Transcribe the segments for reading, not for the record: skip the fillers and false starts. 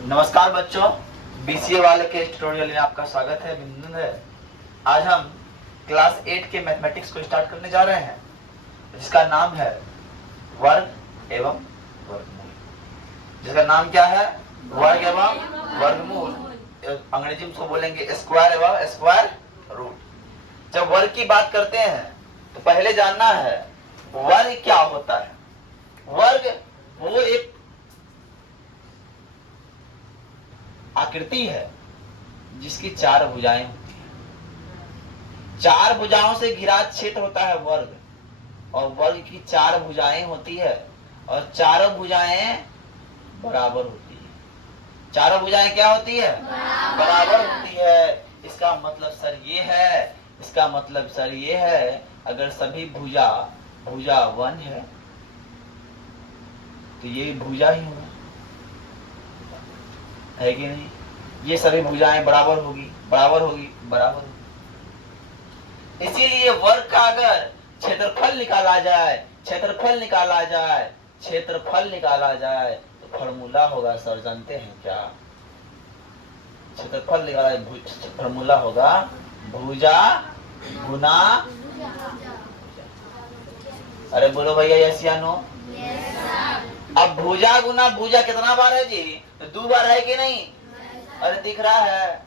नमस्कार बच्चों, बीसीए वाले के ट्यूटोरियल में आपका स्वागत है, अभिनंदन है। आज हम क्लास 8 के मैथमेटिक्स को स्टार्ट करने जा रहे हैं, जिसका नाम है वर्ग एवं वर्गमूल। जिसका नाम क्या है? वर्ग एवं वर्गमूल। अंग्रेजी में उसको बोलेंगे स्क्वायर एवं स्क्वायर रूट। जब वर्ग की बात करते हैं तो पहले जानना है वर्ग क्या होता है। वर्ग वो एक आकृति है जिसकी चार भुजाएं होती हैं। चार भुजाओं से घिरा क्षेत्र होता है वर्ग, और वर्ग की चार भुजाएं होती है और चारों भुजाएं बराबर होती है। चारों भुजाएं क्या होती है? बराबर होती है। इसका मतलब सर ये है, अगर सभी भुजा 1 है तो ये भुजा ही होगा, है कि नहीं? ये सभी भुजाएं बराबर होगी। इसीलिए वर्ग का अगर क्षेत्रफल निकाला जाए तो फॉर्मूला होगा, सर जानते हैं क्या? क्षेत्रफल निकाला फॉर्मूला होगा भुजा गुना, अरे बोलो भैया यस या नो? अब भुजा गुना भुजा कितना बार है जी? तो 2 बार है कि नहीं? अरे दिख रहा है?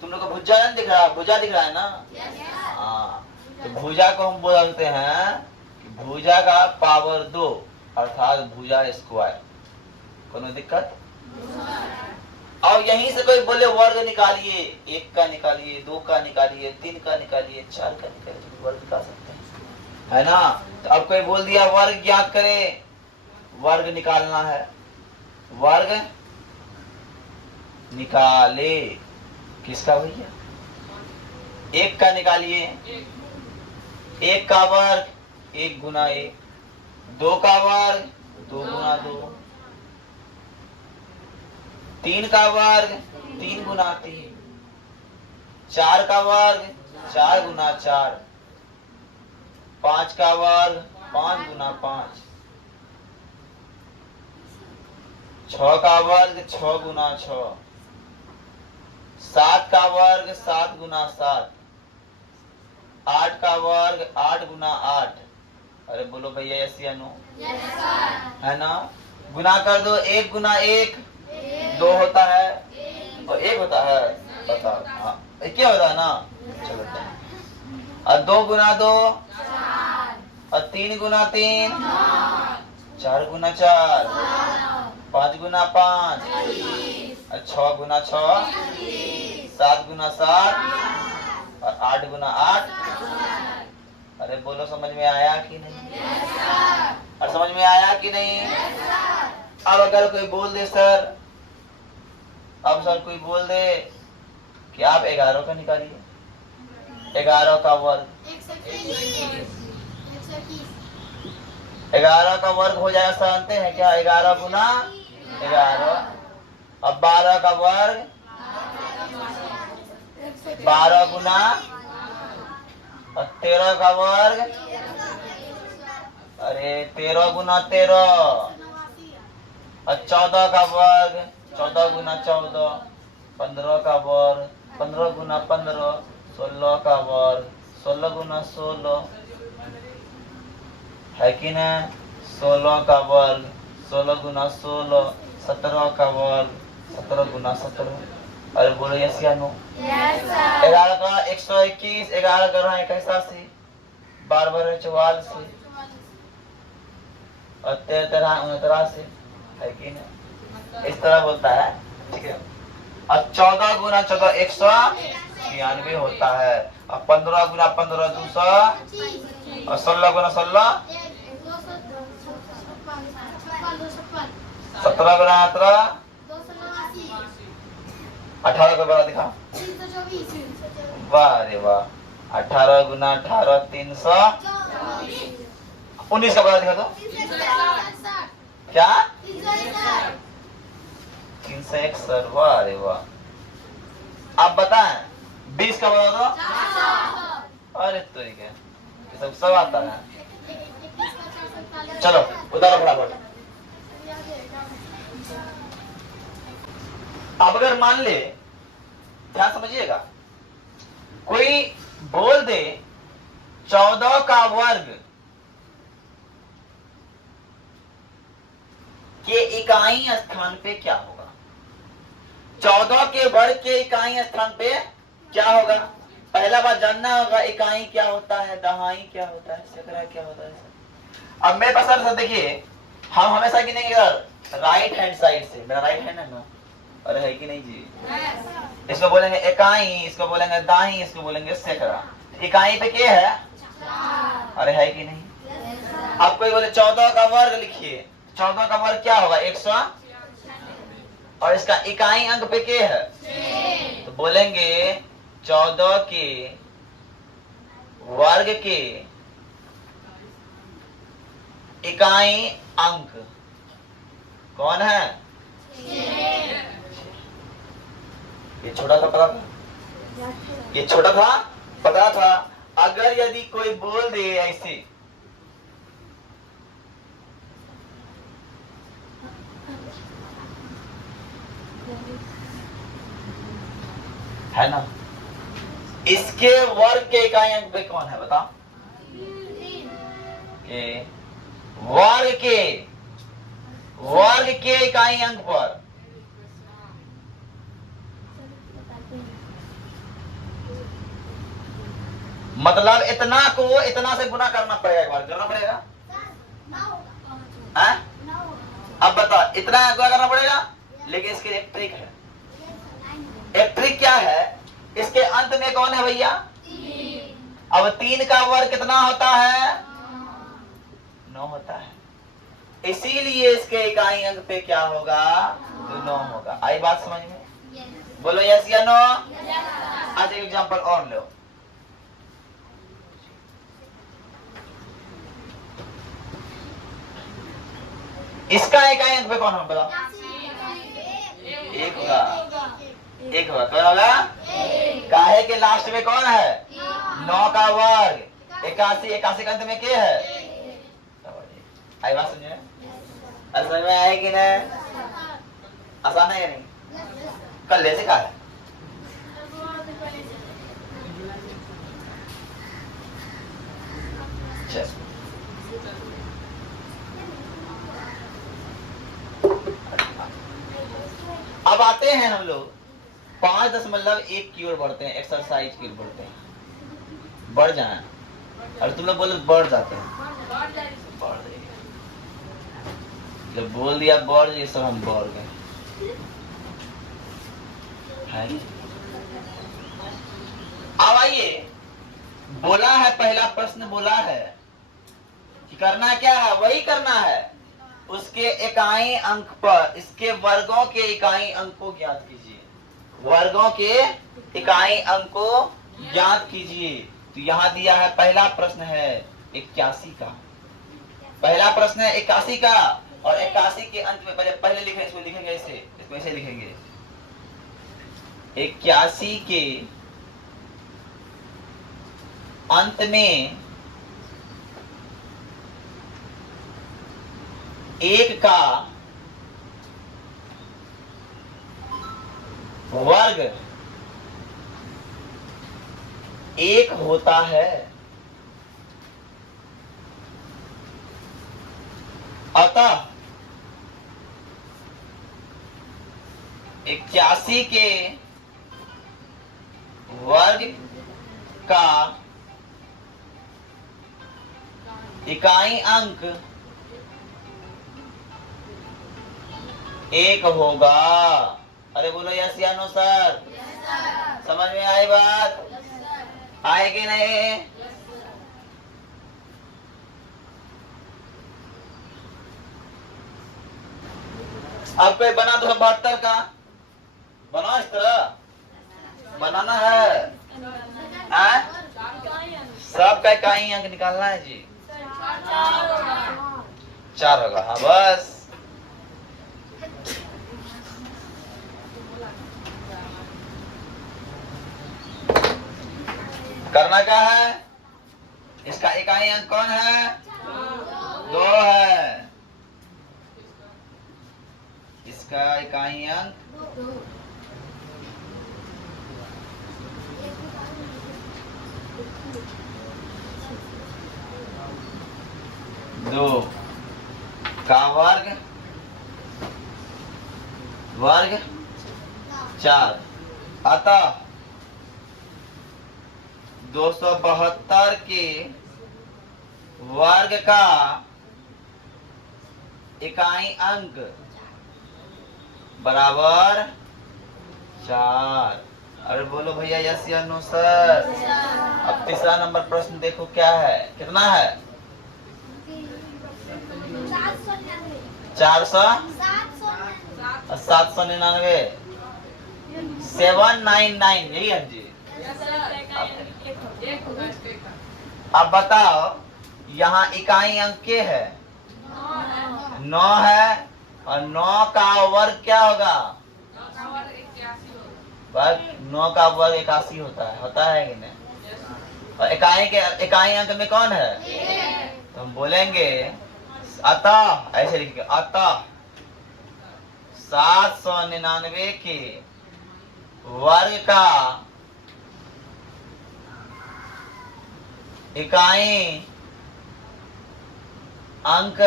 तुम लोग को भुजा नहीं दिख रहा, भुजा दिख रहा है ना? हाँ, तो भुजा को हम बोलते हैं कि भुजा का पावर 2, अर्थात भुजा स्क्वायर। कोनो दिक्कत? और यहीं से कोई बोले वर्ग निकालिए, 1 का निकालिए, 2 का निकालिए, 3 का निकालिए, 4 का निकालिए, तो वर्ग निकाल सकते हैं, है ना? तो अब कोई बोल दिया वर्ग ज्ञात करे, वर्ग निकालना है, वर्ग निकाले। किसका भैया? 1 का निकालिए, 1 का वर्ग 1 गुना 1, 2 का वर्ग 2 गुना 2, 3 का वर्ग 3 गुना 3, 4 का वर्ग 4 गुना 4, 5 का वर्ग 5 गुना 5, 6 का वर्ग 6 गुना 6, 7 का वर्ग 7 गुना 7, 8 का वर्ग 8 गुना 8। अरे बोलो भैया यस या नो? है ना? गुना कर दो, 1 गुना 1 2 होता है और 1 होता है, बताओ। हाँ, क्या होता है ना? चलो, और 2 गुना 2 और 3 गुना 3 4 गुना 4, 5 गुना 5, 6 गुना 6, 7 गुना 7 और 8 गुना 8। अरे बोलो समझ में आया कि नहीं? और समझ में आया कि नहीं? अब अगर कोई बोल दे सर, कोई बोल दे कि आप 11 का निकालिए, 11 का वर्ग, 11 का वर्ग हो जाएगा, जानते हैं क्या? 11 गुना 11। अब 12 का वर्ग 12 गुना, और 13 का वर्ग, अरे 13 गुना 13, और 14 का वर्ग 14 गुना 14, 15 का वर्ग 15 गुना 15, 16 का वर्ग 16 गुना 16, है कि ना? 16 का वर्ग 16 गुना 16, 17 का वर्ग 17 गुना 17। अरे बोलो यस या नो? 11 का 121, 11 का रहा 81, 12 44, और 13 39, है कि नहीं? इस तरह बोलता है, ठीक है। और 14 गुना 14 196 होता है, और 15 गुना 15 200, और 16 गुना 16 17 गुना 18, 18 का बड़ा दिखा, वाह रे वाह, 18 गुना 18 300, 19 का बड़ा दिखा दो, क्या? 361, वाह रे वाह। आप बताएं 20 का बड़ा दो। अरे तो ठीक है, सब आता है। चलो उतारो फटाफट। अब अगर मान ले, ध्यान समझिएगा, कोई बोल दे 14 का वर्ग के इकाई स्थान पे क्या होगा? 14 के वर्ग के इकाई स्थान पे क्या होगा? पहला बात जानना होगा, इकाई क्या होता है, दहाई क्या होता है, सैकड़ा क्या होता है। अब मेरे पास सर देखिए, हम हमेशा गिनेंगे राइट हैंड साइड से। मेरा राइट हैंड है ना, अरे है कि नहीं जी? इसको बोलेंगे इकाई, इसको बोलेंगे दाई, इसको बोलेंगे सैकड़ा। इकाई पे क्या है? अरे है कि नहीं? आप कोई बोले 14 का वर्ग लिखिए, 14 का वर्ग क्या होगा? 100, और इसका इकाई अंक पे क्या है? तो बोलेंगे 14 के वर्ग के इकाई अंक कौन है? ये छोटा था, पता था? ये छोटा था, पता था? अगर यदि कोई बोल दे ऐसे, है ना, इसके वर्ग के इकाई अंक पे कौन है बताओ? वर्ग के इकाई अंक पर मतलब इतना को इतना से गुना करना पड़ेगा, एक बार करना पड़ेगा। अब बता, इतना गुना करना पड़ेगा, लेकिन इसके एक ट्रिक है। एक ट्रिक क्या है? इसके अंत में कौन है भैया? अब 3 का वर्ग कितना होता है? 9 होता है। इसीलिए इसके इकाई अंक पे क्या होगा? तो 9 होगा। आई बात समझ में? बोलो यस या नो? आज एक एग्जांपल और लो। इसका इकाई अंक पे कौन होगा? एक होगा। एक होगा, कौन होगा? काहे के लास्ट में कौन है? 9 का वर्ग, 81, 81 का अंत में क्या है? आई बात समझे? समझ में आए कि नहीं? आसान है या नहीं? कल ले सिखा है। अब आते हैं हम लोग 5.1 की ओर बढ़ते हैं, एक्सरसाइज की ओर बढ़ते हैं। बढ़ जाए, और तुम लोग बोलो बढ़ जाते हैं, बढ़ जाइए। जब बोल दिया बढ़, ये सब हम बढ़ गए। अब आइए, बोला है, पहला प्रश्न बोला है कि करना क्या है? वही करना है, उसके इकाई अंक पर इसके वर्गों के इकाई अंक को ज्ञात कीजिए। वर्गों के इकाई अंक को ज्ञात कीजिए। तो यहाँ दिया है, पहला प्रश्न है 81 का। पहला प्रश्न है 81 का, और 81 के अंत में पहले लिखेंगे, इसको लिखेंगे ऐसे, इसको ऐसे लिखेंगे 81 के अंत में 1 का वर्ग 1 होता है, अतः 81 के वर्ग का इकाई अंक 1 होगा। अरे बोलो यस या नो सर? समझ में आई बात? आए कि नहीं? अब कोई बना दो 72 का, बनाओ, इस तरह बनाना है। सबका इकाई अंक निकालना है जी। 4 होगा, हाँ बस। करना क्या है? इसका इकाई अंक कौन है? 2 है। इसका इकाई अंक दो का वर्ग वर्ग 4, अतः 272 के वर्ग का इकाई अंक बराबर 4। अरे बोलो भैया यस या नो सर। अब तीसरा नंबर प्रश्न देखो क्या है, कितना है? 799 799, यही है जी। अब बताओ यहाँ इकाई अंक के है 9 है, और 9 का वर्ग क्या होगा? वर्ग 9 का वर्ग 81 होता है कि नहीं? और इकाई अंक में कौन है? तो हम बोलेंगे अतः, ऐसे लिखेंगे अतः 799 के वर्ग का इकाई अंक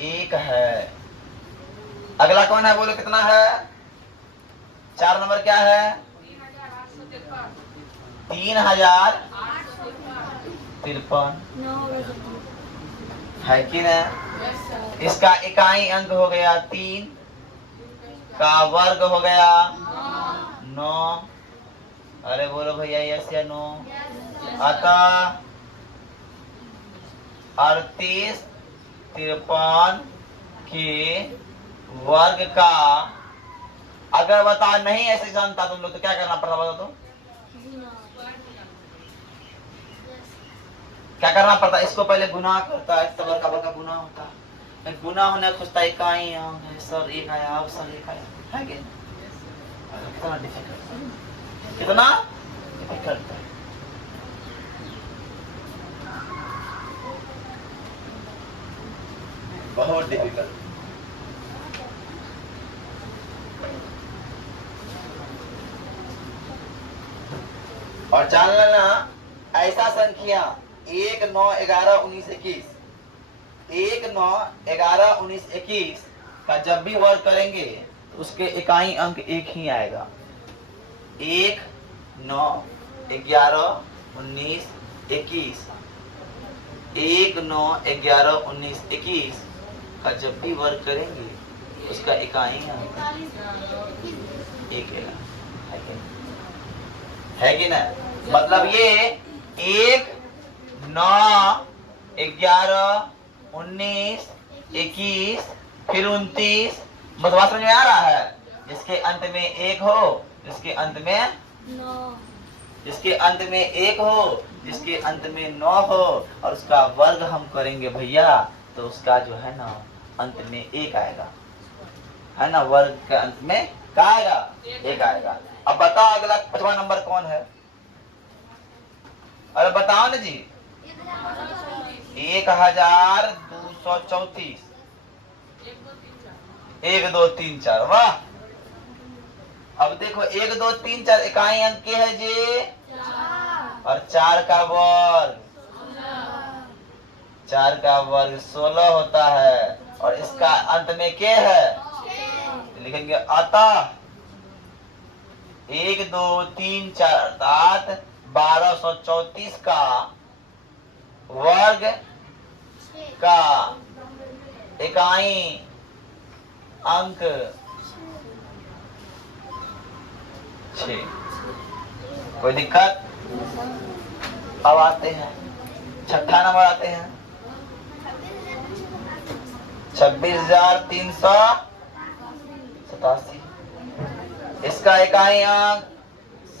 1 है। अगला कौन है, बोलो कितना है? 4 नंबर क्या है? 3053 है कि नहीं? इसका इकाई अंक हो गया 3, का वर्ग हो गया 9। अरे बोलो भैया यस या नो। अतः 3853 के वर्ग का, अगर बता नहीं ऐसे जानता तुम लोग तो क्या करना पड़ता, बता दो क्या करना पड़ता? इसको पहले गुना करता है, तब का गुना होता है, गुना होने खुजता इकाई अंक है सर, 1 आया, अब सर 1 आया, है कि कितना डिफिकल्ट, कितना डिफिकल्ट है। बहुत डिफिकल्ट। और जान लेना ऐसा संख्या 1 9 11 19 21 1 9 11 19 21 का जब भी वर्ग करेंगे तो उसके इकाई अंक 1 ही आएगा। 1 9 11 19 21 1 9 11 19 21 का जब भी वर्ग करेंगे उसका इकाई अंक 1 है कि ना? मतलब ये 1 9 11 19 21 फिर 29, बदमाश समझ में आ रहा है? जिसके अंत में 1 हो, जिसके अंत में 9, जिसके अंत में 1 हो, जिसके अंत में 9 हो, और उसका वर्ग हम करेंगे भैया तो उसका जो है ना अंत में 1 आएगा, है ना? वर्ग के अंत में क्या आएगा? 1 आएगा। अब बताओ अगला 5वां नंबर कौन है? अरे बताओ ना जी। 1234, 1 2 3 4, वाह। अब देखो 1 2 3 4 इकाई अंक के है जी, और 4 का वर्ग 16 होता है, और इसका अंत में के है? लिखेंगे अतः 1 2 3 4 अर्थात 1234 का वर्ग का इकाई अंक 6। कोई दिक्कत? अब आते हैं 6ठा नंबर, आते हैं 26,387। इसका इकाई अंक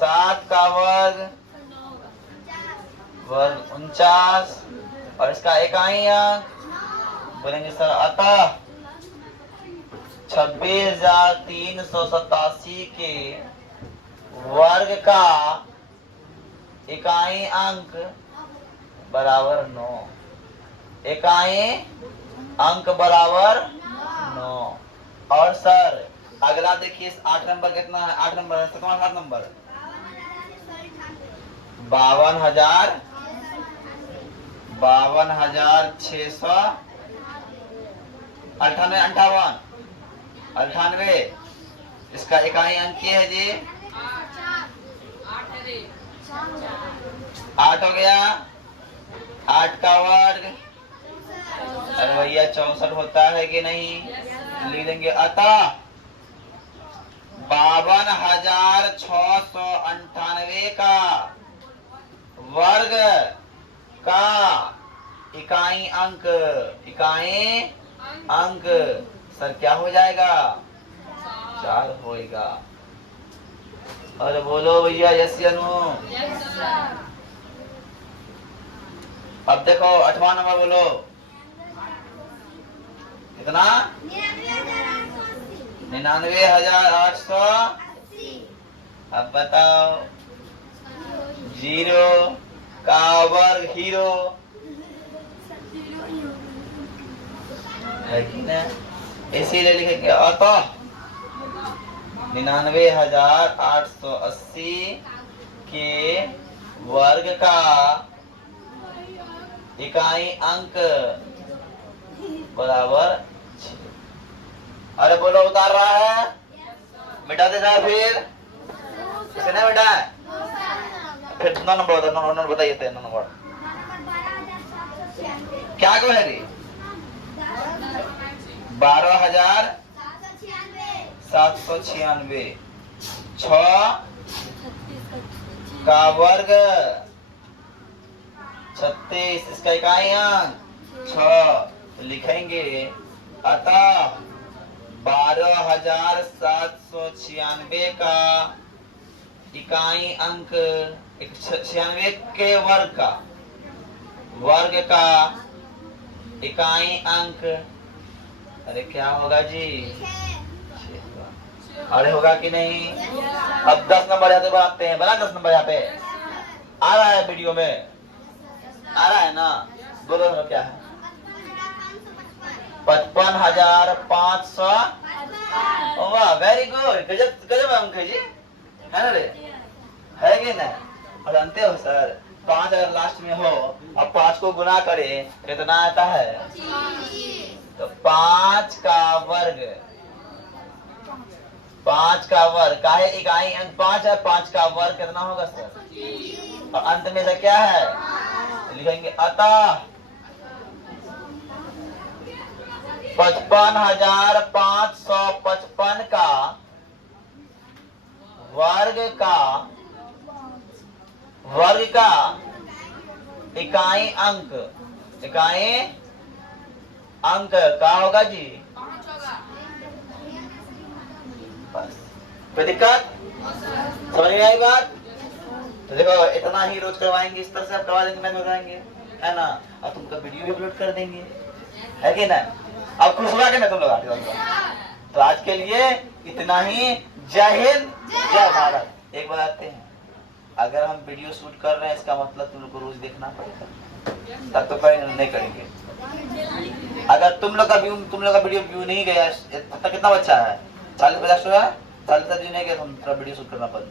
7 का वर्ग 49, और इसका इकाई अंक बोलेंगे सर अतः 26,387 के वर्ग का इकाई अंक बराबर 9। इकाई अंक बराबर 9। और सर अगला देखिए 8 नंबर कितना है? 8 नंबर है, 7वां 7 नंबर 52,000 52,600 98 58 98। इसका इकाई अंक क्या है जी? 8 हो गया। 8 का वर्ग, अरे भैया 64 होता है कि नहीं? लिख देंगे अतः 52,698 का वर्ग का इकाई अंक, इकाई अंक सर क्या हो जाएगा? 4 होएगा। अरे बोलो भैया यस या नो? अब देखो 8वां नंबर बोलो कितना? 99,880। अब बताओ जीरो का वर्ग हीरो है कि ना? इसीलिए लिखेंगे अतः 99,880 के वर्ग का इकाई अंक बराबर 6। अरे बोलो उतार रहा है? मिटा देना फिर किसने मिटा है? फिर 9 नंबर बता, 9 नंबर बताइए। 9 नंबर क्या को है रे? 12,796। 6 का वर्ग 36, इसका इकाई अंक 6। तो लिखेंगे अतः 12,796 का इकाई अंक 96 के वर्ग का इकाई अंक, अरे क्या होगा जी? 6 होगा। अरे होगा कि नहीं? अब 10 नंबर यहाँ पे बनाते हैं। बना 10 नंबर यहाँ पे आ रहा है, वीडियो में आ रहा है ना? बोलो ना क्या है? 55,500। वाह वेरी गुड, गजब गजब अंक है जी, है ना रे? है कि ना? और जानते हो सर 5 अगर लास्ट में हो अब 5 को गुना करे कितना आता है? तो 5 का वर्ग, 5 का वर्ग का है इकाई अंक 5 है। 5 का वर्ग कितना होगा सर? और अंत में से क्या है? लिखेंगे अतः 55,555 का वर्ग का इकाई अंक क्या होगा जी? बस कोई दिक्कत समझ में आई बात? तो देखो इतना ही रोज करवाएंगे, इस तरह से आप करवा देंगे, मैं करवाएंगे, है ना? और तुमका वीडियो भी अपलोड कर देंगे, है कि ना? अब खुश होगा कि मैं तुम लोग आगे? तो आज के लिए इतना ही। जय हिंद, जय भारत। एक बात आते हैं, अगर हम वीडियो शूट कर रहे हैं इसका मतलब तुम लोग को रोज देखना पड़ेगा, तब तो कोई नहीं करेंगे। अगर तुम लोग का वीडियो व्यू नहीं गया तब तक कितना बच्चा है? 40-50 हुआ, 40 नहीं गया तो हम वीडियो शूट करना पड़ेगा।